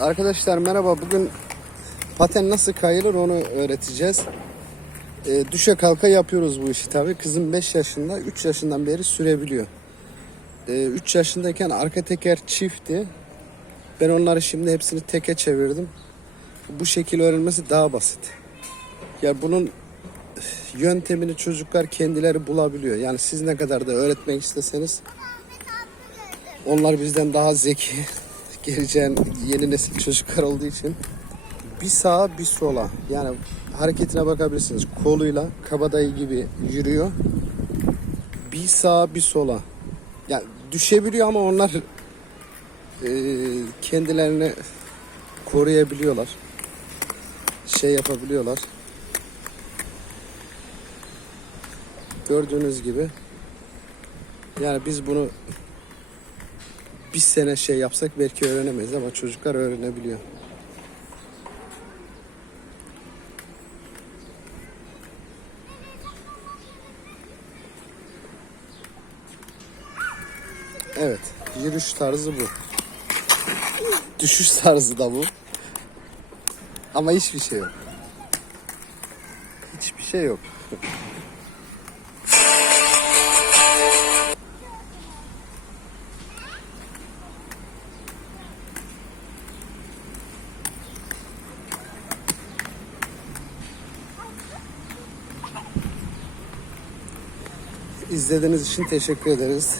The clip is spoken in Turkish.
Arkadaşlar merhaba. Bugün paten nasıl kayılır onu öğreteceğiz. Ee, düşe kalka yapıyoruz bu işi tabi. Kızım 5 yaşında, 3 yaşından beri sürebiliyor. 3 yaşındayken arka teker çiftti. Ben onları şimdi hepsini teke çevirdim. Bu şekil öğrenmesi daha basit. Ya bunun yöntemini çocuklar kendileri bulabiliyor. Yani siz ne kadar da öğretmek isteseniz onlar bizden daha zeki. Geleceğin yeni nesil çocuklar olduğu için bir sağa bir sola yani hareketine bakabilirsiniz. Koluyla kabadayı gibi yürüyor. Bir sağa bir sola. Yani düşebiliyor ama onlar e, kendilerini koruyabiliyorlar. Şey yapabiliyorlar. Gördüğünüz gibi yani biz bunu bir sene şey yapsak belki öğrenemeyiz ama çocuklar öğrenebiliyor. Evet, yürüyüş tarzı bu. Düşüş tarzı da bu. Ama hiçbir şey yok. Hiçbir şey yok. İzlediğiniz için teşekkür ederiz.